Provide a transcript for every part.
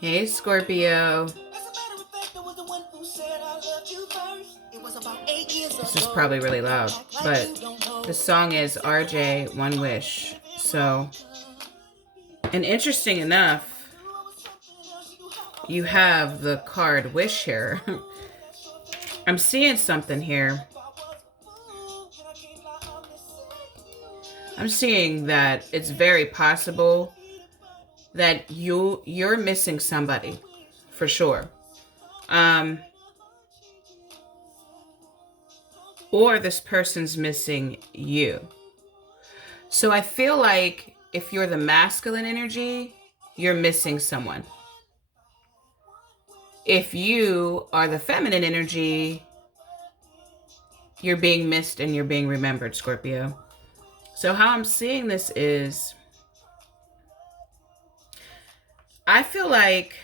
Hey, Scorpio. This is probably really loud, but the song is RJ One Wish. So, and interesting enough, you have the card Wish here. I'm seeing something here. I'm seeing that it's very possible that you're missing somebody for sure. Um, or this person's missing you. So I feel like if you're the masculine energy, you're missing someone. If you are the feminine energy, you're being missed and you're being remembered, Scorpio. So how I'm seeing this is, I feel like,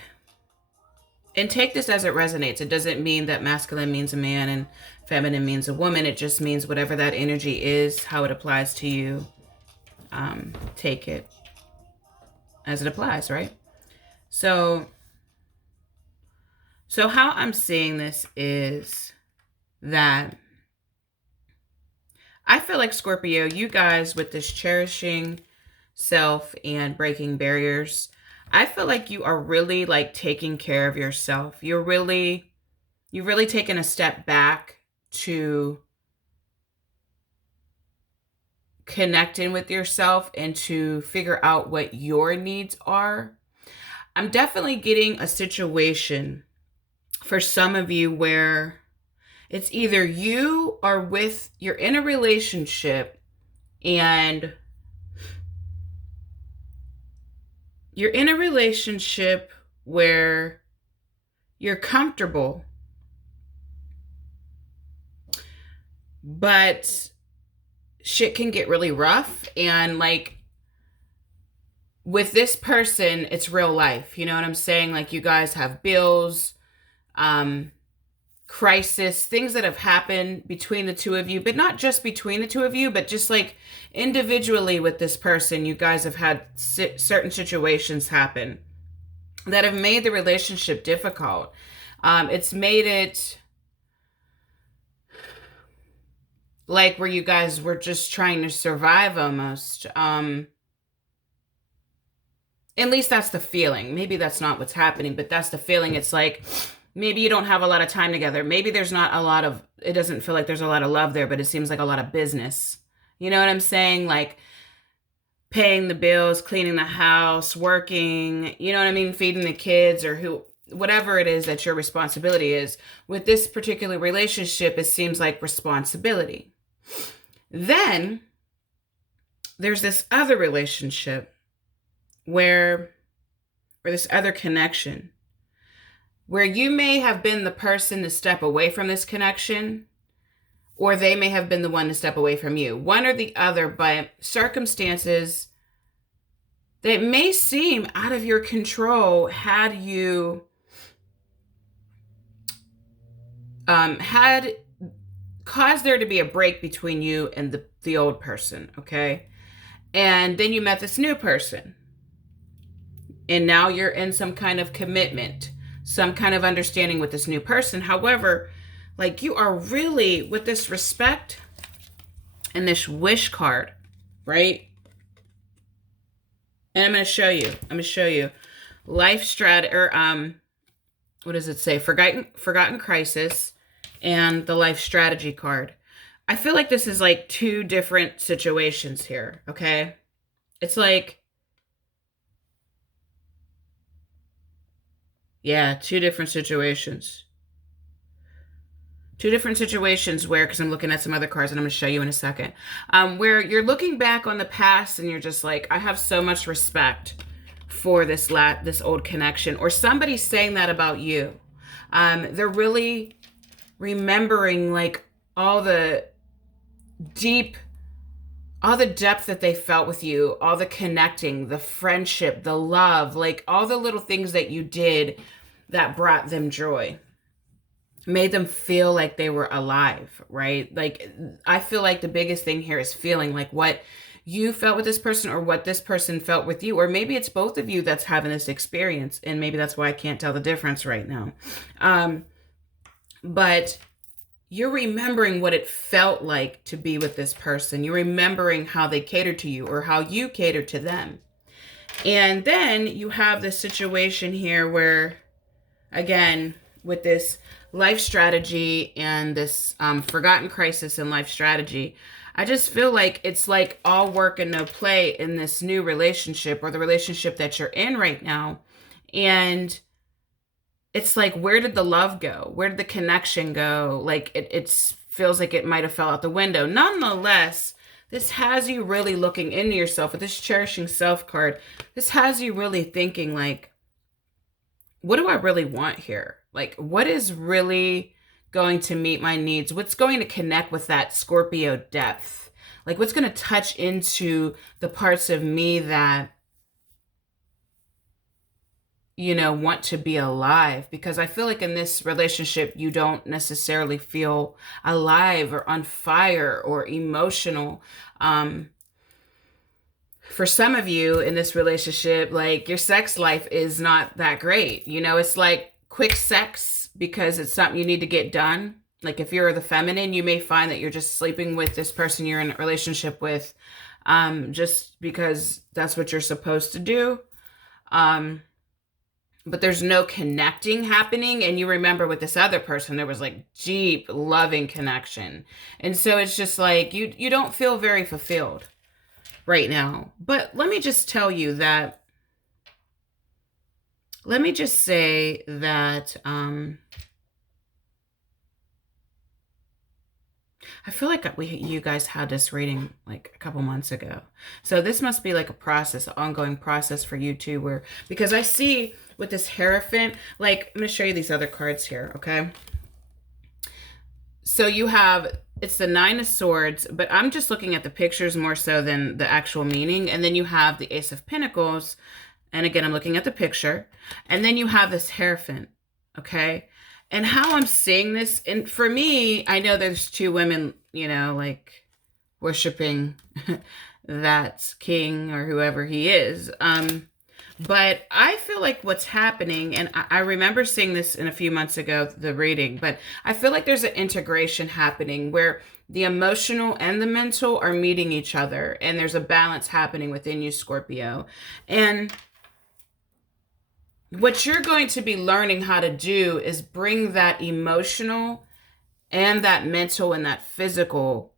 and take this as it resonates. It doesn't mean that masculine means a man and feminine means a woman. It just means whatever that energy is, how it applies to you. Take it as it applies, right? So how I'm seeing this is that I feel like, Scorpio, you guys with this cherishing self and breaking barriers, I feel like you are really like taking care of yourself. You've really taken a step back to connect in with yourself and to figure out what your needs are. I'm definitely getting a situation for some of you where it's either you're in a relationship and you're in a relationship where you're comfortable, but shit can get really rough. And like with this person, it's real life. You know what I'm saying? Like you guys have bills, crisis, things that have happened between the two of you, but not just between the two of you, but just like individually with this person, you guys have had certain situations happen that have made the relationship difficult. It's made it like where you guys were just trying to survive almost. At least that's the feeling. Maybe that's not what's happening, but that's the feeling. It's like maybe you don't have a lot of time together. Maybe there's not a lot of, it doesn't feel like there's a lot of love there, but it seems like a lot of business. You know what I'm saying? Like paying the bills, cleaning the house, working, you know what I mean? Feeding the kids or whatever it is that your responsibility is. With this particular relationship, it seems like responsibility. Then there's this other relationship or this other connection where you may have been the person to step away from this connection, or they may have been the one to step away from you. One or the other, but circumstances that may seem out of your control had caused there to be a break between you and the old person, okay? And then you met this new person. And now you're in some kind of commitment, some kind of understanding with this new person. However, like you are really with this respect and this wish card, right? And I'm going to show you life strat or what does it say? Forgotten crisis and the life strategy card. I feel like this is like two different situations here, okay? It's like, yeah, two different situations. Two different situations where, because I'm looking at some other cards and I'm going to show you in a second, where you're looking back on the past and you're just like, I have so much respect for this old connection, or somebody's saying that about you. They're really remembering like all the depth that they felt with you, all the connecting, the friendship, the love, like all the little things that you did that brought them joy, made them feel like they were alive, right? Like I feel like the biggest thing here is feeling like what you felt with this person or what this person felt with you. Or maybe it's both of you that's having this experience. And maybe that's why I can't tell the difference right now. But you're remembering what it felt like to be with this person. You're remembering how they catered to you or how you catered to them. And then you have this situation here where, again, with this life strategy and this forgotten crisis in life strategy, I just feel like it's like all work and no play in this new relationship or the relationship that you're in right now. And it's like, where did the love go? Where did the connection go? Like it feels like it might have fell out the window. Nonetheless, this has you really looking into yourself with this cherishing self card. This has you really thinking like, what do I really want here? Like, what is really going to meet my needs? What's going to connect with that Scorpio depth? Like, what's going to touch into the parts of me that, want to be alive? Because I feel like in this relationship, you don't necessarily feel alive or on fire or emotional. For some of you in this relationship, like your sex life is not that great. It's like quick sex because it's something you need to get done. Like if you're the feminine, you may find that you're just sleeping with this person you're in a relationship with just because that's what you're supposed to do. But there's no connecting happening. And you remember with this other person, there was like deep, loving connection. And so it's just like you don't feel very fulfilled right now. But let me just tell you that, let me just say that I feel like you guys had this reading like a couple months ago. So this must be like a process, an ongoing process for you too, where, because I see with this Hierophant, like I'm going to show you these other cards here, okay? So you have, it's the Nine of Swords, but I'm just looking at the pictures more so than the actual meaning. And then you have the Ace of Pentacles. And again, I'm looking at the picture. And then you have this Hierophant, okay? And how I'm seeing this, and for me, I know there's two women, like worshiping that king or whoever he is. But I feel like what's happening, and I remember seeing this in a few months ago, the reading, but I feel like there's an integration happening where the emotional and the mental are meeting each other, and there's a balance happening within you, Scorpio. And what you're going to be learning how to do is bring that emotional and that mental and that physical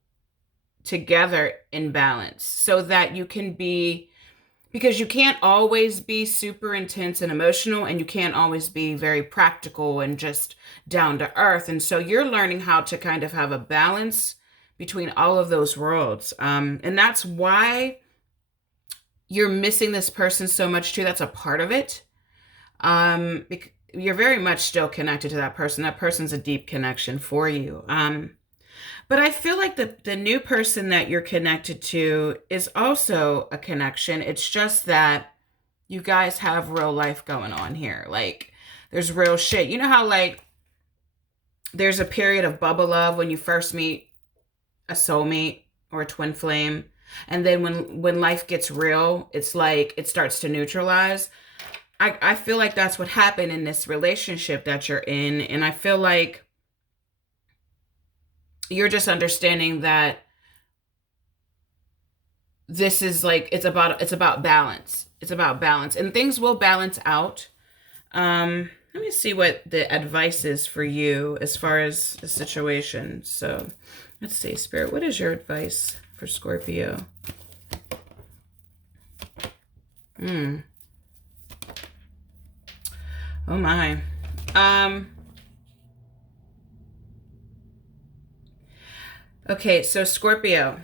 together in balance so that you can be, because you can't always be super intense and emotional, and you can't always be very practical and just down to earth. And so you're learning how to kind of have a balance between all of those worlds. And that's why you're missing this person so much too. That's a part of it. You're very much still connected to that person. That person's a deep connection for you. But I feel like the new person that you're connected to is also a connection. It's just that you guys have real life going on here. Like there's real shit. You know how like there's a period of bubble love when you first meet a soulmate or a twin flame. And then when life gets real, it's like it starts to neutralize. I feel like that's what happened in this relationship that you're in. And I feel like you're just understanding that this is like, it's about balance. It's about balance, and things will balance out. Let me see what the advice is for you as far as the situation. So let's see, Spirit, what is your advice for Scorpio? Oh my. Okay, so Scorpio.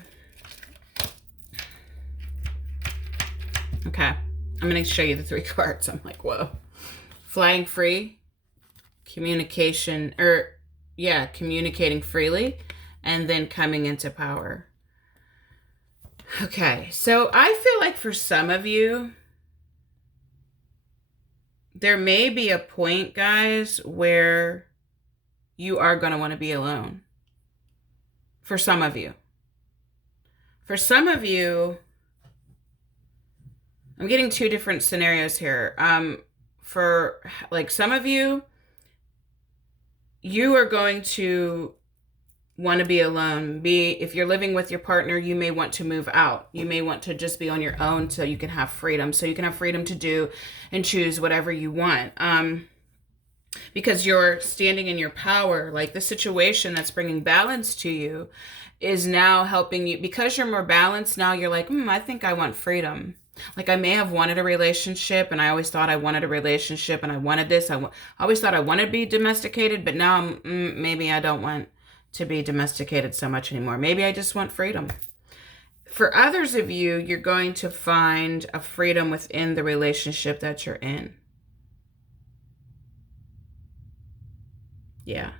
Okay, I'm going to show you the three cards. I'm like, whoa. Flying free, communicating freely, and then coming into power. Okay, so I feel like for some of you, there may be a point, guys, where you are going to want to be alone. For some of you. For some of you, I'm getting two different scenarios here. For like some of you, you are going to want to be alone. If you're living with your partner, you may want to move out. You may want to just be on your own so you can have freedom. So you can have freedom to do and choose whatever you want. Because you're standing in your power. Like the situation that's bringing balance to you is now helping you. Because you're more balanced now, you're like, I think I want freedom. Like I may have wanted a relationship, and I always thought I wanted a relationship, and I wanted this. I always thought I wanted to be domesticated, but now maybe I don't want to be domesticated so much anymore. Maybe I just want freedom. For others of you, you're going to find a freedom within the relationship that you're in. Yeah.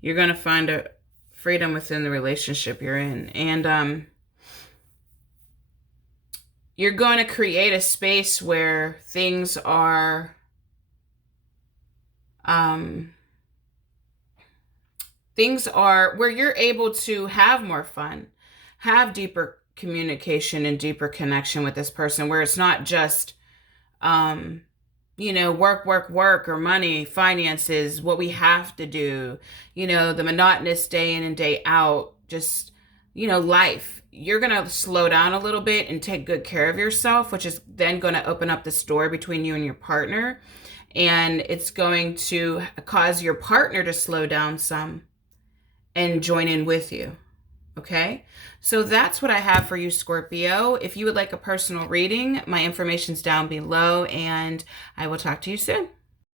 You're going to find a freedom within the relationship you're in. And you're going to create a space where things are where you're able to have more fun, have deeper communication and deeper connection with this person, where it's not just work, or money, finances, what we have to do, the monotonous day in and day out, just, life. You're going to slow down a little bit and take good care of yourself, which is then going to open up this door between you and your partner. And it's going to cause your partner to slow down some and join in with you. Okay, so that's what I have for you, Scorpio. If you would like a personal reading, my information's down below, and I will talk to you soon.